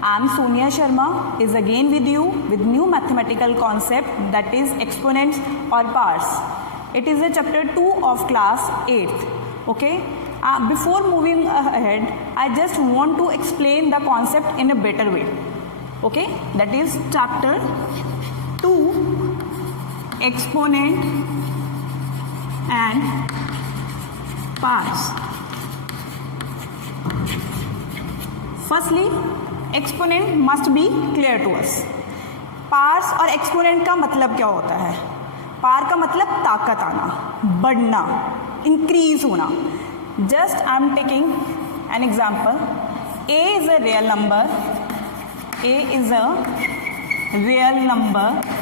I'm Sonia Sharma is again with you with new mathematical concept, that is exponents or powers. It is a chapter 2 of class 8th. Okay. Before moving ahead, I just want to explain the concept in a better way. Okay, that is chapter 2, exponent and powers. Firstly, exponent must be clear to us. Parts और exponent का मतलब क्या होता है? पार का मतलब ताकत आना, बढ़ना, इंक्रीज होना. Just I am taking an example. A is a real number. A is a real number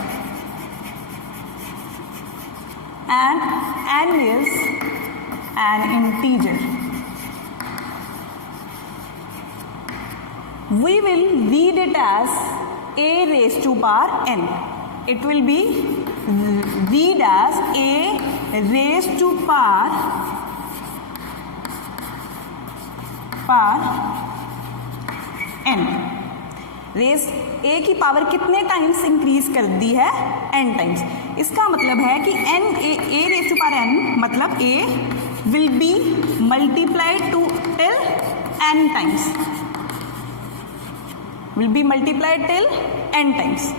and n is an integer. We will read it as a raised to power n. It will be read as a raised to power n. Raise A की power कितने times increase कर दी है? n times. इसका मतलब है कि A raise to power n मतलब A will be multiplied to till n times. Will be multiplied till n times.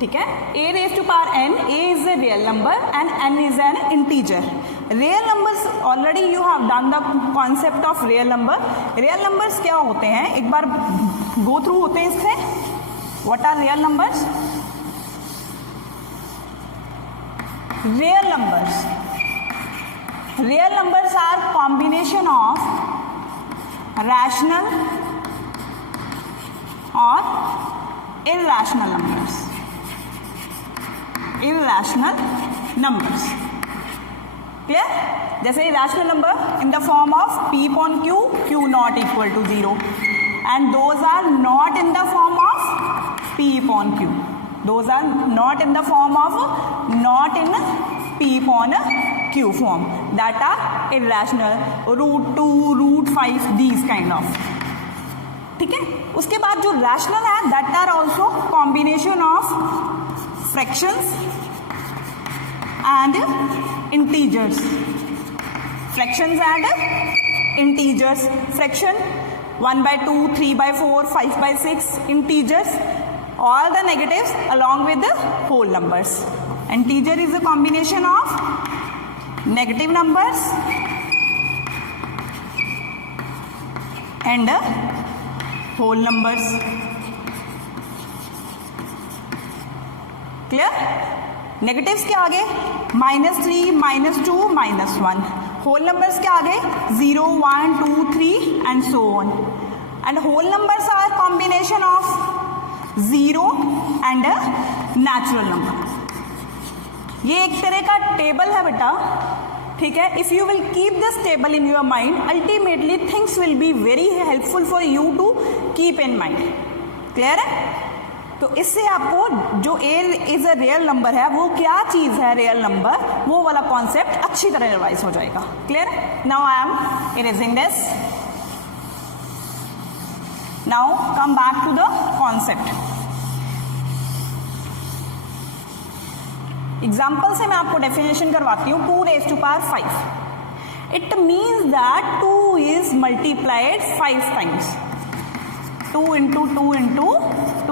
ठीक है. A raise to power n, A is a real number and n is an integer. Real numbers already you have done the concept of real number. Real numbers क्या होते हैं, एक बार go through होते हैं इससे. What are real numbers? Real numbers are combination of rational और irrational numbers. Clear? जैसे irrational number in the form of p upon q, q not equal to 0, and those are not in the form of p upon q. Those are not in the form of not in p upon q form. That are irrational. Root 2, root 5, these kind of. ठीक है. उसके बाद जो rational है, that are also combination of fractions and integers. Fractions and integers. Fraction 1/2, 3/4, 5/6. Integers, all the negatives along with the whole numbers. Integer is a combination of negative numbers and whole numbers. Clear? Negatives के आगे -3, -2, -1. Whole numbers के आगे 0, 1, 2, 3 and so on. And whole numbers are combination of 0 and natural number. ये एक तरह का table है बेटा. ठीक है. If you will keep this table in your mind, ultimately things will be very helpful for you to keep in mind. Clear है? तो इससे आपको जो a is a real number है, वो क्या चीज है रियल नंबर, वो वाला कॉन्सेप्ट अच्छी तरह रिवाइज हो जाएगा. Clear? Now I am erasing this. Now come back to the concept. Example से मैं आपको डेफिनेशन करवाती हूँ. 2 raised to power 5. It means that 2 is multiplied 5 times. 2 into 2 into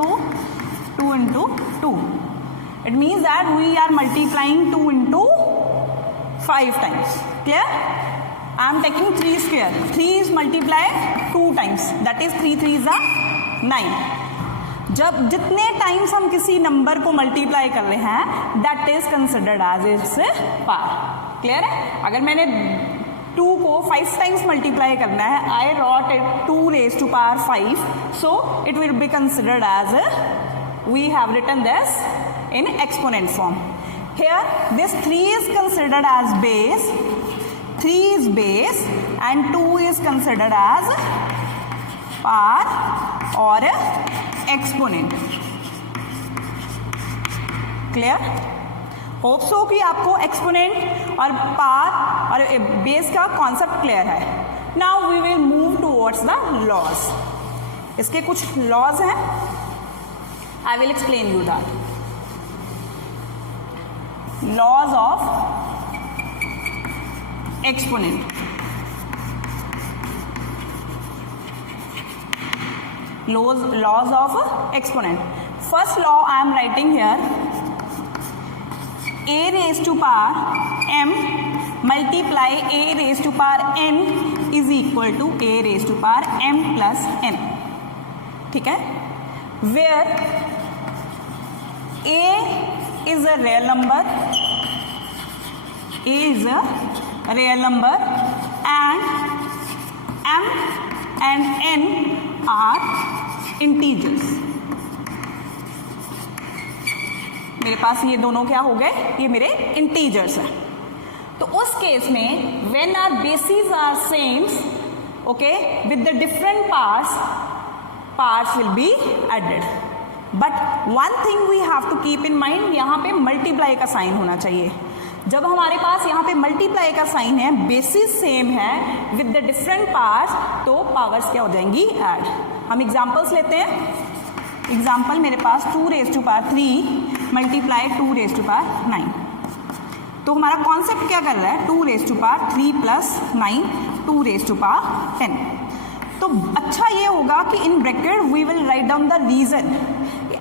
2, 2 into 2. It means that we are multiplying 2 into 5 times. Clear? I am taking 3 square. 3 is multiplied 2 times. That is 3 3s are 9. जब जितने times हम किसी number को multiply कर रहे हैं, that is considered as its power. Clear है? अगर मैंने 2 को 5 टाइम्स मल्टीप्लाई करना है, आई rot it 2 raised to power 5, so it will be considered as we have written this in exponent form. Here this 3 is considered as base, 3 is base and 2 is considered as power or exponent. Clear? Hope so कि आपको exponent और power और base का concept clear है. Now we will move towards the laws. इसके कुछ laws हैं, I will explain you that. Laws of exponent. Laws of exponent. First law I am writing here, a raised to power m multiply a raised to power n is equal to a raised to power m plus n. ठीक है, where a is a real number, a is a real number and m and n are integers. मेरे पास ये दोनों क्या हो गए, ये मेरे इंटीजर्स हैं. तो उस केस में when are basis are sames, okay, with the different parts will be added. But one thing we have to keep in mind, यहाँ पे मल्टीप्लाई का साइन होना चाहिए. जब हमारे पास यहाँ पे मल्टीप्लाई का साइन है, बेसिस सेम है विद द डिफरेंट पार्ट्स, तो पावर्स क्या हो जाएंगी, ऐड. हम एग्जांपल्स लेते हैं. एग्जांपल मेरे पास 2 raise to power 3 multiply 2 raise to power 9. तो हमारा कॉन्सेप्ट क्या कर रहा है, 2 raise to power 3 plus 9 2 raise to power 10. तो अच्छा ये होगा कि in bracket we will write down the reason.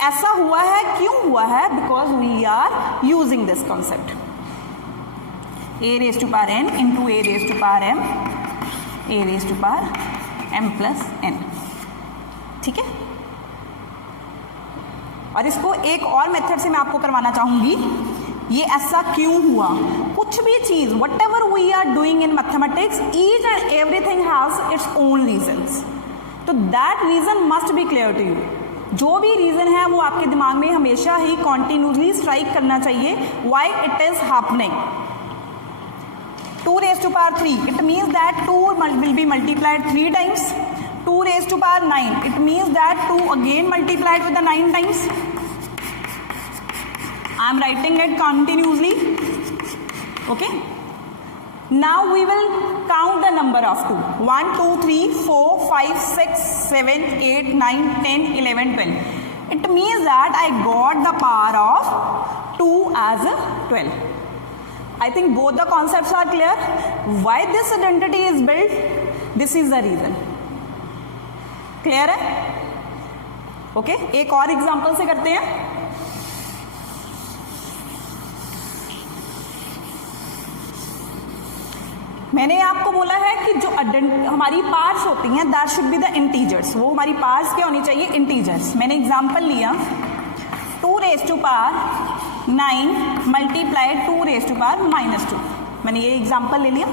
ऐसा हुआ है, क्यों हुआ है, because we are using this concept. a raised to power n into a raised to power m, a raised to power m plus n. ठीक है, और इसको एक और मेथड से मैं आपको करवाना चाहूंगी. ये ऐसा क्यों हुआ, कुछ भी चीज whatever we are doing in mathematics, each and everything has its own reasons. तो that reason must be clear to you. जो भी रीजन है वो आपके दिमाग में हमेशा ही कॉन्टिन्यूसली स्ट्राइक करना चाहिए. Why it is happening. 2 raised to power 3, it means that 2 will be multiplied 3 times. 2 raised to power 9, it means that 2 again multiplied with the 9 times. I am writing it continuously. Okay. Now we will count the number of 2. 1, 2, 3, 4, 5, 6, 7, 8, 9, 10, 11, 12. It means that I got the power of 2 as 12. I think both the concepts are clear. Why this identity is built? This is the reason. Clear है? Okay? एक और example से करते हैं. मैंने आपको बोला है कि जो हमारी पार्ट्स होती हैं that should be the integers. वो हमारी पार्ट्स क्या होनी चाहिए, इंटीजर्स. मैंने एग्जाम्पल लिया 2 raise to power 9 multiply 2 raise to power -2. मैंने ये एग्जाम्पल ले लिया.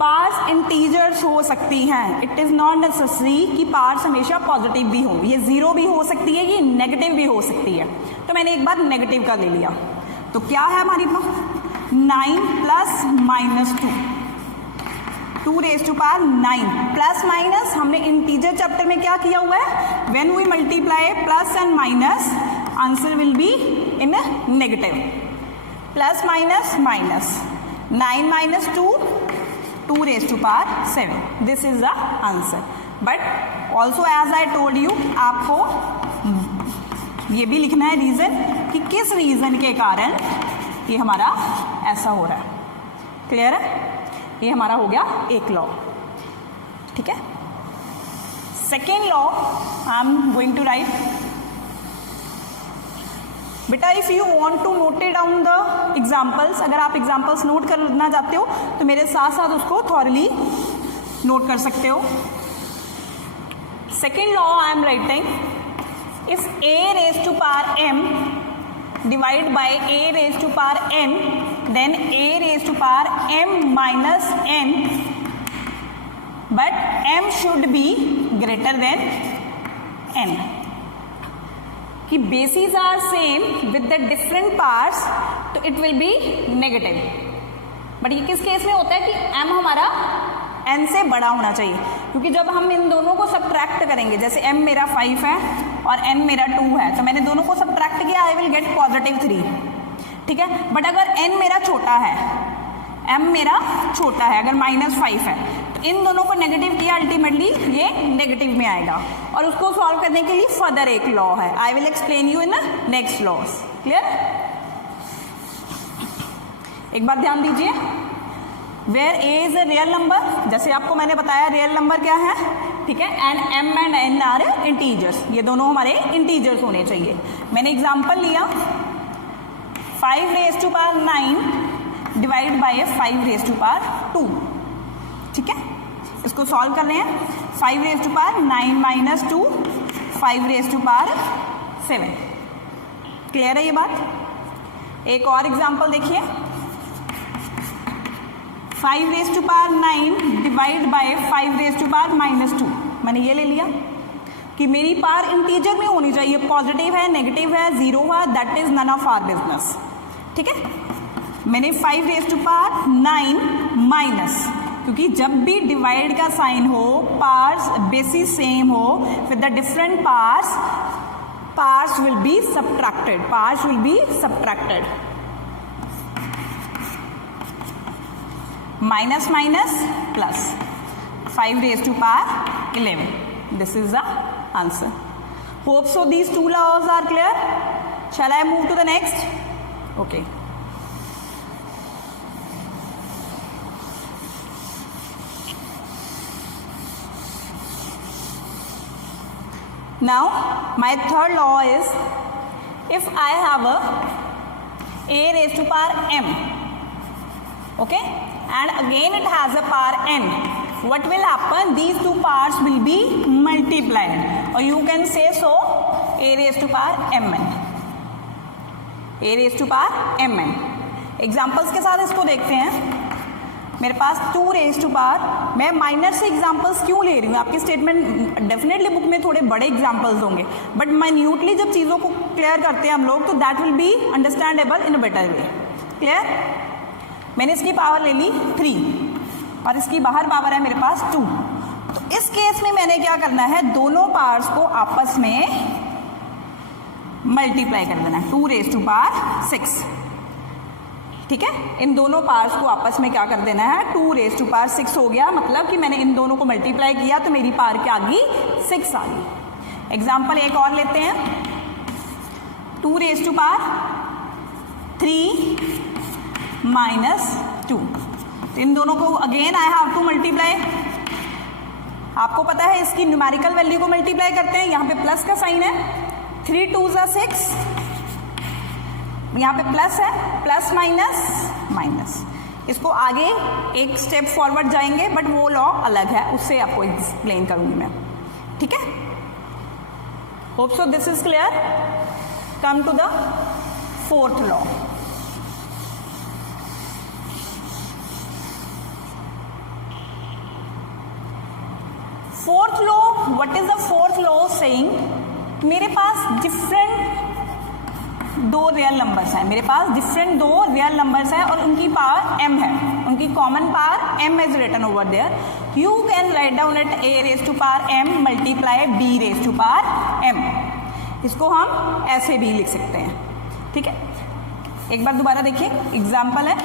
पार्ट्स इंटीजर्स हो सकती हैं. इट इज़ नॉट नेसेसरी कि पार्ट्स हमेशा पॉजिटिव भी हो. ये 0 भी हो सकती है, ये नेगेटिव भी हो सकती है. तो मैंने एक बार नेगेटिव का ले लिया. तो क्या है हमारी पास 9 plus -2, 2 raise to power 9 plus minus. हमने इंटीजर चैप्टर में क्या किया हुआ है, when we multiply plus and minus answer will be in negative. Plus minus minus 9 minus 2 2 raised to power 7. This is the answer. But also as I told you, आपको ये भी लिखना है रीजन कि किस रीजन के कारण ये हमारा ऐसा हो रहा है. क्लियर है? ये हमारा हो गया एक लॉ. ठीक है. Second law I am going to write. बेटा if you want to note down the examples, अगर आप एग्जाम्पल्स नोट करना चाहते हो तो मेरे साथ साथ उसको थॉरली नोट कर सकते हो. Second law I am writing, if a raised to power m divide by a raised to power n, then a raised to power m minus n, but m should be greater than n. कि basis are same with the different parts, तो it will be negative. But ये किस case में होता है कि m हमारा n से बड़ा होना चाहिए, क्योंकि जब हम इन दोनों को सब्ट्रैक्ट करेंगे, जैसे m मेरा 5 है और n मेरा 2 है, तो मैंने दोनों को सब्ट्रैक्ट किया, आई विल गेट +3. ठीक है. बट अगर n मेरा छोटा है, m मेरा छोटा है, अगर -5 है, तो इन दोनों को नेगेटिव किया, अल्टीमेटली ये नेगेटिव में आएगा। और उसको सॉल्व करने के लिए फर्दर एक लॉ है, I will explain you in the next laws. Clear? एक बार ध्यान दीजिए, where a is a real number, जैसे आपको मैंने बताया रियल नंबर क्या है, ठीक है, and m and n are integers, ये दोनों हमारे इंटीजर्स होने चाहिए। मैंने एग्जांपल लिया 5 raised to power 9 divide by 5 raised to power 2, ठीक है, इसको सॉल्व कर रहे हैं। 5 raised to power 9 minus 2, 5 raised to power 7। Clear है ये बात? एक और एग्जांपल देखिए, 5 raised to power 9 divide by 5 raised to power -2। मैंने ये ले लिया कि मेरी पावर इंटीजर में होनी चाहिए, पॉजिटिव है, नेगेटिव है, जीरो है, that is none of our business, ठीक है। मैंने 5 raised to power 9 माइनस, क्योंकि जब भी डिवाइड का साइन हो, पार्ट्स बेसिस सेम हो, with the different parts will be subtracted, minus minus plus, 5 raised to power 11, this is the answer. Hope so these two laws are clear. Shall I move to the next? Okay. Now my third law is, if I have a raised to power m, okay, and again it has a power n, what will happen? These two parts will be multiplied, or you can say so, a raised to power mn, a raised to power mn। Examples के साथ इसको देखते हैं। मेरे पास 2 raised to power, मैं minor से examples क्यों ले रही हूँ? आपकी स्टेटमेंट डेफिनेटली बुक में थोड़े बड़े एग्जाम्पल्स होंगे, बट माइन्यूटली जब चीज़ों को क्लियर करते हैं हम लोग, तो that will be understandable in a better way. Clear? मैंने इसकी पावर ले ली 3 और इसकी बाहर पावर है मेरे पास 2। तो इस केस में मैंने क्या करना है, दोनों पावर्स को आपस में मल्टीप्लाई कर देना है, 2 raised to power 6, ठीक है। इन दोनों पावर्स को आपस में क्या कर देना है, 2 raised to power 6 हो गया, मतलब कि मैंने इन दोनों को मल्टीप्लाई किया तो मेरी पावर क्या आ गई, 6 आ गई। एग्जाम्पल एक और लेते हैं, 2 raised to power 3 -2, इन दोनों को again I have to multiply. आपको पता है इसकी न्यूमेरिकल वैल्यू को मल्टीप्लाई करते हैं, यहाँ पे प्लस का साइन है, 3 2s are 6, यहाँ पे प्लस है, प्लस माइनस, इसको आगे एक स्टेप फॉरवर्ड जाएंगे, बट वो लॉ अलग है, उससे आपको एक्सप्लेन करूंगी मैं, ठीक है। Hope so this is clear. Come to the 4th law. Fourth law, what is the 4th law saying? मेरे पास डिफरेंट 2 रियल नंबर्स हैं, मेरे पास डिफरेंट 2 रियल नंबर्स हैं और उनकी पावर m है, उनकी common power m is written over there. You can write down it a raised to power m multiply b raised to power m। इसको हम ऐसे भी लिख सकते हैं, ठीक है। एक बार दोबारा देखिए, एग्जाम्पल है,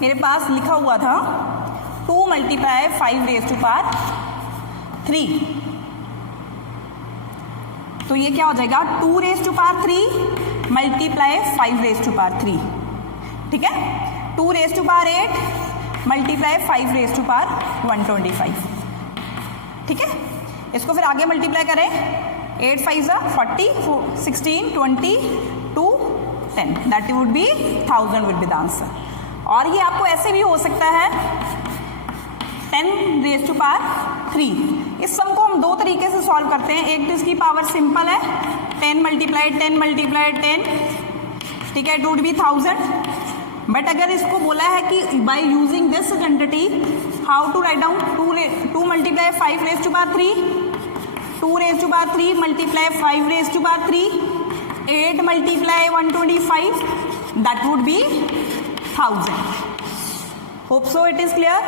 मेरे पास लिखा हुआ था 2 मल्टीप्लाई 5 raised to power 3, तो ये क्या हो जाएगा, 2 raised to power 3 multiply 5 raised to power 3, ठीक है। 2 raised to power 8 multiply 5 raised to power 125, ठीक है। इसको फिर आगे मल्टीप्लाई करें, 8 5 40, 16 20 2 10, that would be 1000 with the answer. और ये आपको ऐसे भी हो सकता है 10 raised to power 3। इस सम को हम 2 तरीके से सॉल्व करते हैं, एक तो इसकी पावर सिंपल है, 10 मल्टीप्लाई 10 मल्टीप्लाई 10, ठीक है, इट वुड बी 1000। बट अगर इसको बोला है कि by using this quantity, how to write down, 2 multiply 5 raised to power 3, 2 raised to power 3 multiply 5 raised to power 3, 8 multiply 125, that would be 1000। Hope so it is clear.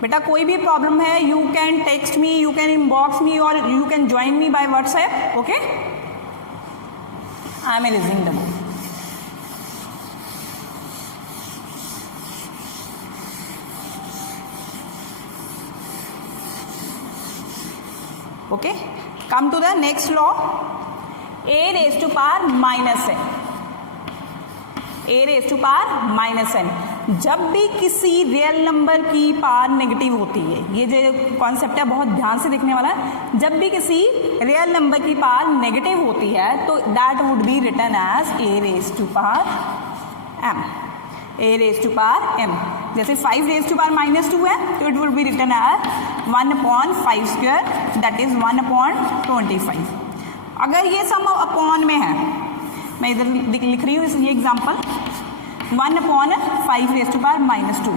बेटा कोई भी problem है, you can text me, you can inbox me, और you can join me by WhatsApp, okay. I am erasing the book. Okay, come to the next law, a raised to power minus n, a raised to power minus n। जब भी किसी real number की power negative होती है, ये जो concept है बहुत ध्यान से देखने वाला है, जब भी किसी रियल नंबर की पावर नेगेटिव होती है तो that would be written as a raised to power m, a raised to power m। जैसे 5 raised to power माइनस 2 है तो it would be written as 1/5 square, that is 1/25। अगर ये सम upon में है, मैं इधर लिख रही हूँ ये example, 1/5 raised to power minus 2।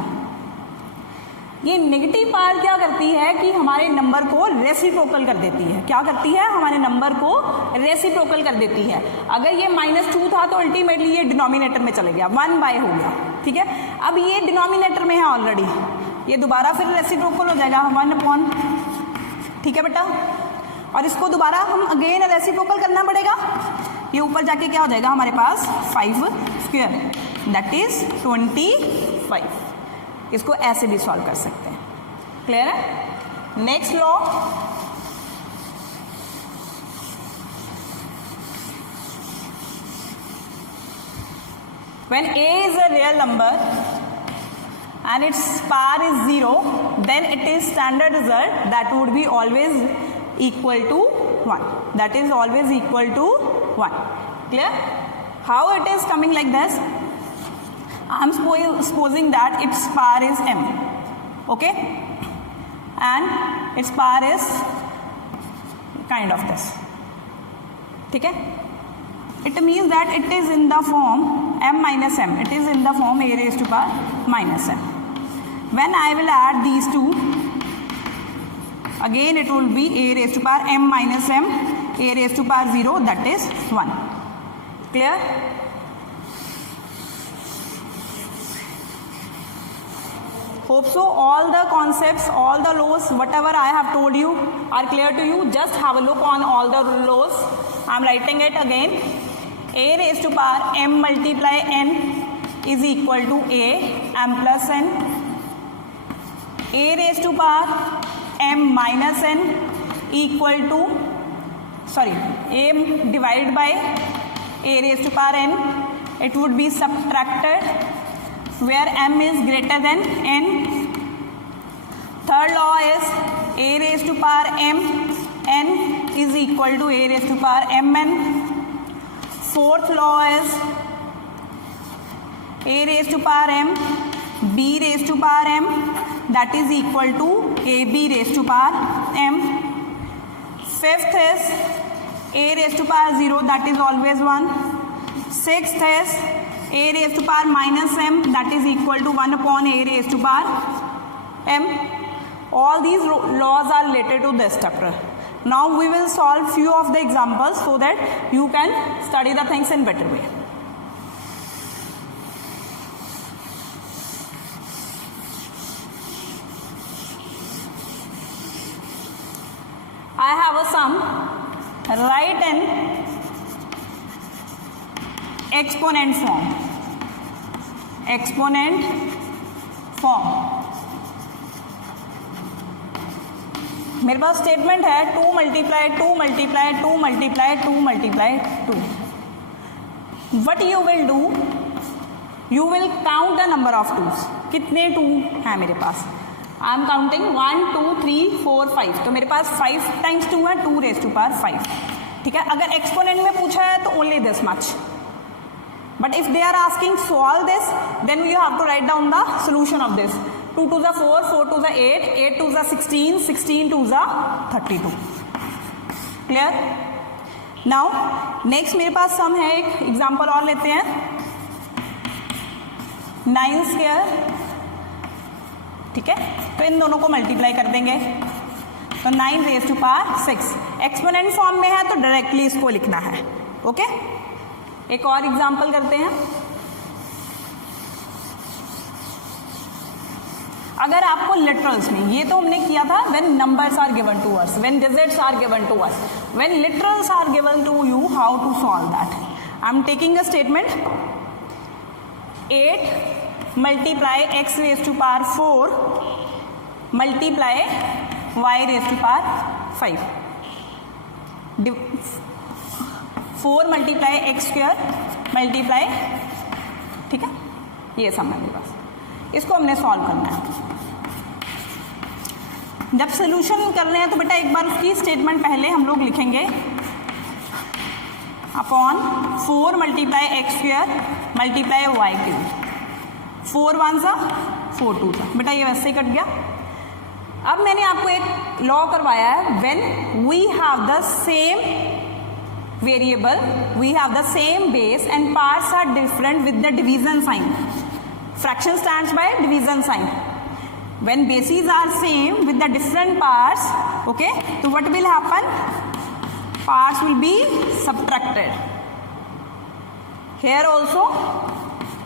ये नेगेटिव पावर क्या करती है कि हमारे नंबर को रेसिप्रोकल कर देती है। क्या करती है? हमारे नंबर को रेसिप्रोकल कर देती है। अगर ये -2 था तो अल्टीमेटली ये डिनोमिनेटर में चले गया, 1/, हो गया। ठीक है, अब ये डिनोमिनेटर में है ऑलरेडी, ये दोबारा फिर रेसिप्रोकल हो जाएगा 1/, ठीक है बेटा, और इसको दोबारा हम अगेन रेसिप्रोकल करना पड़ेगा। ये ऊपर जाके क्या हो जाएगा हमारे पास 5 स्क्वायर, दैट इज 25। इसको ऐसे भी सॉल्व कर सकते हैं। क्लियर है? Next law, when a is a real number and its power is 0, then it is standard result that would be always equal to 1, that is always equal to 1. Clear? How it is coming like this? I am supposing that its power is m, okay, and its power is kind of this, ठीक है? It means that it is in the form m minus m, it is in the form a raised to power minus m. When I will add these two, again it will be a raised to power m minus m, a raised to power 0, that is 1. Clear? Hope so all the concepts, all the laws, whatever I have told you are clear to you. Just have a look on all the laws. I am writing it again. A raised to power m multiply n is equal to a m plus n. A raised to power m minus n equal to, sorry, a divided by a raised to power n, it would be subtracted where m is greater than n. Third law is a raised to power m n is equal to a raised to power mn. Fourth law is a raised to power m b raised to power m, that is equal to ab raised to power m. Fifth is a raised to power 0, that is always 1. Sixth is a raised to power minus m, that is equal to 1 upon a raised to power m. All these laws are related to this chapter. Now we will solve few of the examples so that you can study the things in better way. I have a sum, write in exponent form, exponent form. मेरे पास statement है 2 multiply 2 multiply 2 multiply 2 multiply 2. What you will do, you will count the number of twos. कितने 2 हैं मेरे पास? I am counting 1 2 3 4 5. तो मेरे पास 5 times 2 है, 2 raise to power 5. ठीक है, अगर एक्सपोनेंट में पूछा है तो only this much. But if they are asking solve this, then you have to write down the solution of this. 2 to the 4, 4 to the 8, 8 to the 16, 16 to the 32. Clear? Now next मेरे पास सम है, एक example और लेते हैं. 9 square, ठीक है, तो इन दोनों को मल्टीप्लाई कर देंगे तो 9 raise to power 6. Exponent form में है तो डायरेक्टली इसको लिखना है. ओके, एक और एग्जाम्पल करते हैं. अगर आपको लिटरल्स में, ये तो हमने किया था when numbers are given to us, when digits are given to us, when literals are given to you, how to solve that. I am taking a statement 8 multiply x raise to power 4 multiply y raise to power 5. 4 multiply x square multiply, ठीक है, ये सब मेरे पास, इसको हमने solve करना है। जब सोल्यूशन कर रहे हैं तो बेटा एक बार उसकी स्टेटमेंट पहले हम लोग लिखेंगे upon 4 multiply x square multiply y cube, 4 1 सा 4 2 सा, बेटा ये वैसे ही कट गया। अब मैंने आपको एक लॉ करवाया है, when we have the same variable, we have the same base and parts are different with the division sign, fraction stands by division sign. When bases are same with the different parts, okay, so what will happen? Parts will be subtracted. Here also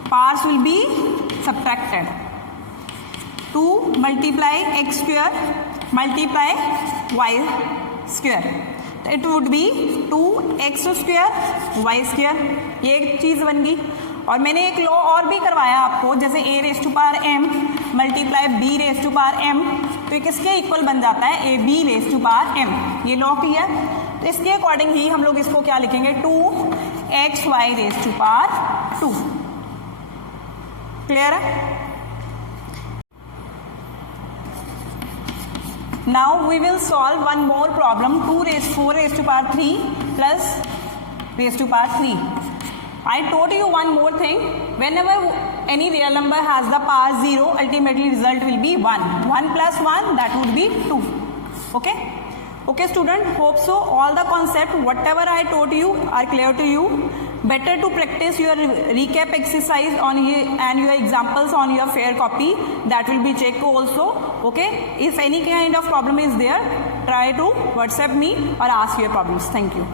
parts will be subtracted. 2 multiply x square multiply y square, it would be 2x square y square, ये एक चीज बन गई। और मैंने एक law और भी करवाया आपको, जैसे a raise to power m multiply b raise to power m, तो ये किसके इक्वल बन जाता है, a b raise to power m, ये लॉ क्लियर। तो इसके अकॉर्डिंग ही हम लोग इसको क्या लिखेंगे, 2xy raise to power 2, clear है। Now we will solve one more problem, 4 raised to power 3 plus raised to power 3. I told you one more thing, whenever any real number has the power 0, ultimately result will be 1. 1 plus 1, that would be 2. Okay? Okay student, hope so all the concept whatever I told you are clear to you. Better to practice your recap exercise on and your examples on your fair copy, that will be checked also. Okay, if any kind of problem is there, try to WhatsApp me or ask your problems. Thank you.